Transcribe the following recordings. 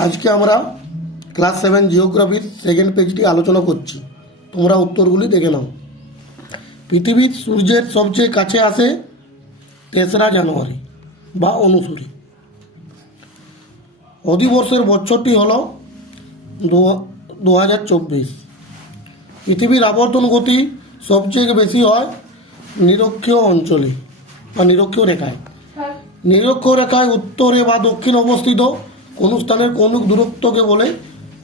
আজকে আমরা class 7 জিওগ্রাফির second পেজটি আলোচনা করছি। তোমরা উত্তরগুলি দেখে নাও। পৃথিবীর সূর্যের সবচেয়ে কাছে আসে 3রা জানুয়ারি বা অনুসূরি। অধিবর্ষের বছরটি হল 2024। পৃথিবীর আবর্তন গতি সবচেয়ে বেশি হয় নিরক্ষীয় অঞ্চলে বা নিরক্ষীয় রেখায়। নিরক্ষীয় রেখায় উত্তরে বা দক্ষিণে অবস্থিত কোন স্থানের কৌণিক দূরত্বকে বলে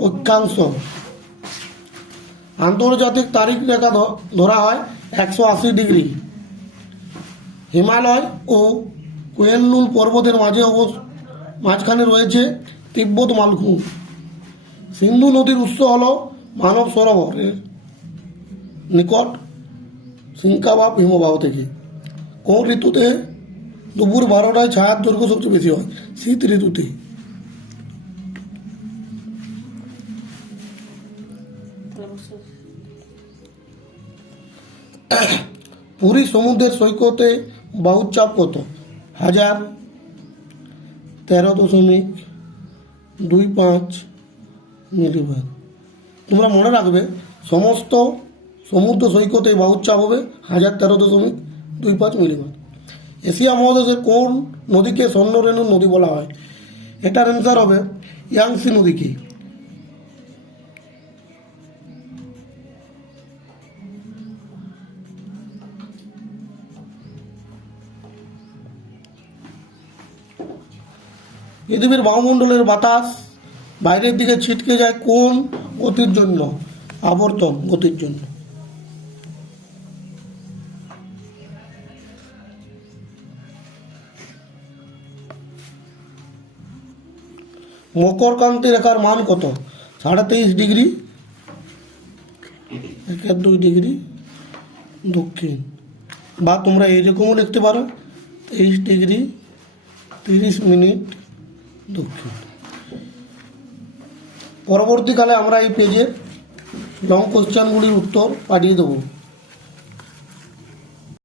অক্ষাংশ। আন্তর্জাতিক তারিখ রেখা ধরা হয় 180 ডিগ্রি। হিমালয় ও কোয়েলনুল পর্বতের মাঝখানে রয়েছে তিব্বত মালভূমি। সিন্ধু নদীর উৎস হল মানব সরোবরের নিকট সিংকাবাব হিমবাহ থেকে। কোন ঋতুতে দুপুর 12টায় ছায়ার দৈর্ঘ্য সবচেয়ে বেশি হয়? শীত ঋতুতে। পুরী সমুদ্রের সৈকতে বায়ুর চাপ কত? 1013.25 মিলিবার। তোমরা মনে রাখবে সমস্ত সমুদ্র সৈকতে বায়ুর চাপ হবে 1013.25 মিলিবার। এশিয়া মহাদেশের কোন নদীকে স্বর্ণরেণু নদী বলা হয়? এটার অ্যান্সার হবে ইয়াংসি নদীকে। পৃথিবীর বায়ুমণ্ডলের বাতাস বাইরের দিকে ছিটকে যায় কোন গতির জন্য? আবর্তন গতির জন্য। মকরক্রান্তি রেখার মান কত? 23.5 ডিগ্রি 1.2 ডিগ্রি দক্ষিণ, বা তোমরা এইরকমও লিখতে পারো 23 ডিগ্রি 30 মিনিট দক্ষিণ। পরবর্তীকালে আমরা এই পেজের লং কোশ্চেনগুলির উত্তর পাঠিয়ে দেবো।